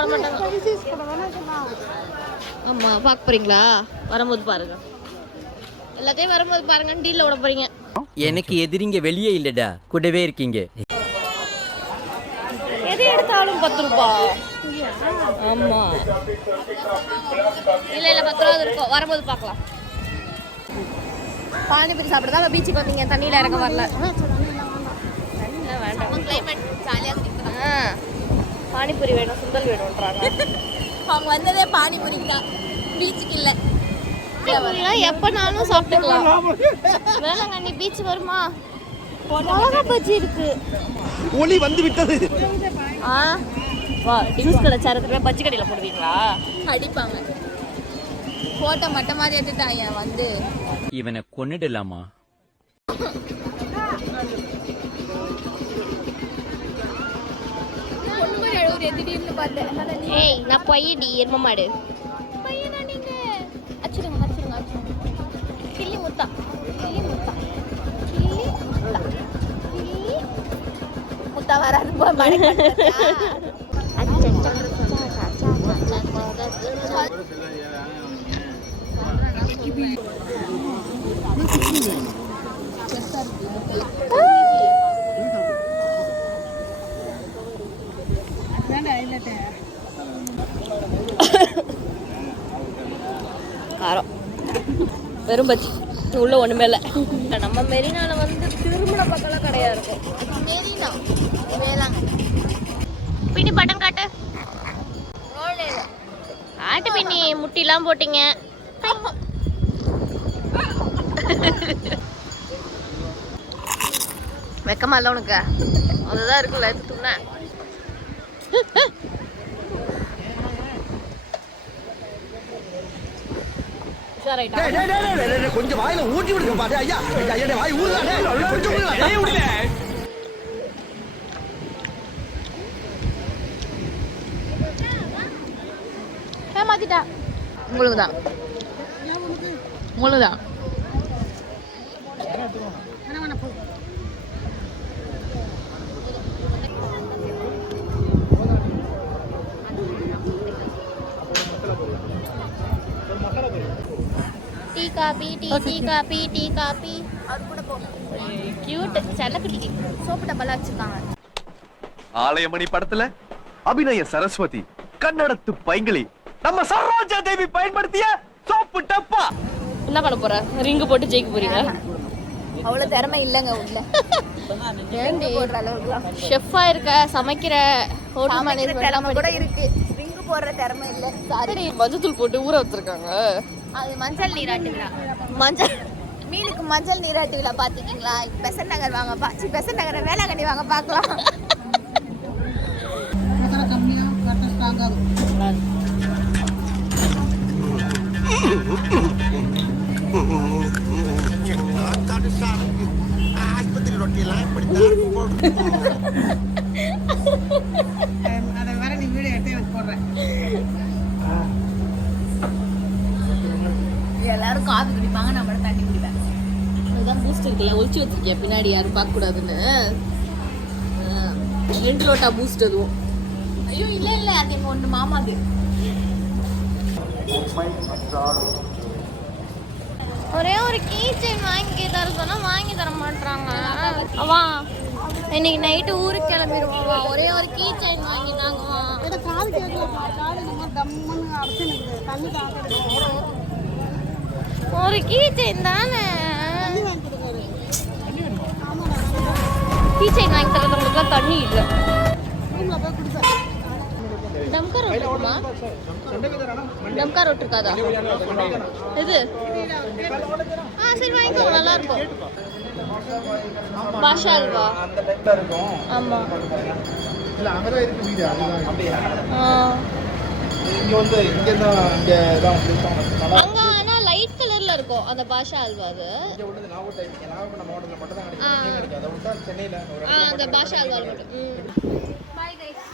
ஆமா பார்க்க போறீங்களா? வரும்போது பாருங்க, எல்லாத்தையும் வரும்போது பாருங்க. டீல்ல விட போறீங்க. எனக்கு எதிரிங்க வெளியே இல்லடா, கூடவே இருக்கீங்க. எது எடுத்தாலும் 10 ரூபாய். ஆமா இல்ல 10 ரூபா இருக்கும். வரும்போது பார்க்கலாம். பானிபூரி சாப்பிடுறதா பீச்சுக்கு வந்தீங்க, தண்ணியில இறங்க வரல. வேண்டாம், கிளைமேட் ஜாலியாக பானிபூரி வேணும், சுண்டல் வேணும்ன்றாங்க. அவங்க வந்ததே பானிபூரிக்கு தான், பீச்சுக்கு இல்லை. பானிபூரிலாம் எப்போனாலும் சாப்பிட்டுக்கலாம். வேளாங்கண்ணி பீச் வருமா? மிளகா பஜ்ஜி இருக்கு. ஒளி வந்து விட்டது. வா, டிங்ஸ் கடை சேரத்துல பஜ்ஜி கடையில் போடுவீங்களா? அடிப்பாங்க. போட்ட மட்ட மாதிரி எடுத்துட்டாங்க வந்து. இவனை கொன்னுடலாமா? ஏய், நான் பையடி எரும மாடு. பையனா நீங்க? அச்சிருங்க. கிள்ளி முத்தா. முத்தா வராது போ மாடு. காரம் வெறும் பஜ்ஜி, உள்ள ஒண்ணுமே இல்லை. நம்ம மெரினால வந்து திருமண பக்கம்லாம் கடையா இருக்கும். மெரினா வேளாங்கண்ணி. பின்னி பட்டன் காட்டு. காட்டு பின்னி. முட்டிலாம் போட்டீங்க. வெக்கமா இல்லை உனக்கு? அதுதான் இருக்குல்ல, எடுத்துனா கொஞ்சம் வாயில ஊட்டி விடுங்க பாரு. ஐயா வாய் ஊறுதானே, கொஞ்சம் விடல. ஏமாத்திட்டா. உங்களுக்கு தான். Tea coffee. அது கூட போ. கியூட் செல்லக்குட்டி. சோப்பு டப்பாலாம் வச்சிருக்காங்க. ஆலயமணி படத்துல அபிநய சரஸ்வதி, கன்னடத்து பைங்கிளி, நம்ம சரோஜா தேவி பயன்படுத்திய சோப்பு டப்பா. என்ன பண்ண போற? ரிங்கு போட்டு ஜெயிக்க போறீங்க? அவ்வளவு திறமை இல்லங்க உள்ள. ஏண்டி போடுற அளவுக்குலாம் ஷெஃபா இருக்க, சமைக்கிற, ஹோட்டல் மேனேஜ்மெண்ட் திறமை கூட இருக்கு. ரிங்கு போடுற திறமை இல்ல. சாரி, மஞ்சள் போட்டு ஊற வச்சிருக்காங்க. அது மஞ்சள் நீராட்டு விழா. மஞ்சள் மீனுக்கு மஞ்சள் நீராட்டு விழா பாத்துக்கீங்களா? பெசன் நகர் வாங்க பெசன் நகர் வேளாங்கண்ணி வாங்க பாக்கலாம். ஆஸ்பத்திரி ரொட்டியெல்லாம் எல்லாரும் காபி குடிப்பாங்க, நம்மள தண்ணி குடிப்பாங்க. அதுதான் பூஸ்ட் இருக்குல்ல, ஒழிச்சு வச்சிருக்கேன் பின்னாடி, யாரும் பார்க்க கூடாதுன்னு. 2 லோட்டா பூஸ்ட். அதுவும் ஐயோ இல்ல அது எங்க ஒண்ணு மாமாது. ஒரே ஒரு கீ செயின் வாங்கி தர சொன்னா வாங்கி தர மாட்டாங்க. அவா இன்னைக்கு நைட்டு ஊருக்கு கிளம்பிடுவா. ஒரே ஒரு கீ செயின் வாங்கி தாங்கவா. ஒரு கீ செயின் தானே. கீ செயின் வாங்கி தரதுங்களுக்கு தண்ணி இல்லை. டம்கா ரோட் இருக்குமா? டம்கா ரோட் இருக்காதா? இது சரி வாங்கிக்கோ, நல்லா இருக்கும். பாஷா அல்வா ஆமா. இல்ல அங்கதான் இருக்கு வீடு. அதுதான் அப்படியே. இங்க வந்து இங்க தான் அங்க ஆனா லைட் கலர்ல இருக்கும் அந்த பாஷா அல்வா. அது இங்க உள்ளது நாகப்பட்டினம் மாவட்டத்துல மட்டும் தான் கிடைக்கும். அதை விட்டா சென்னையில ஒரு அந்த பாஷா அல்வா மட்டும். Bye guys.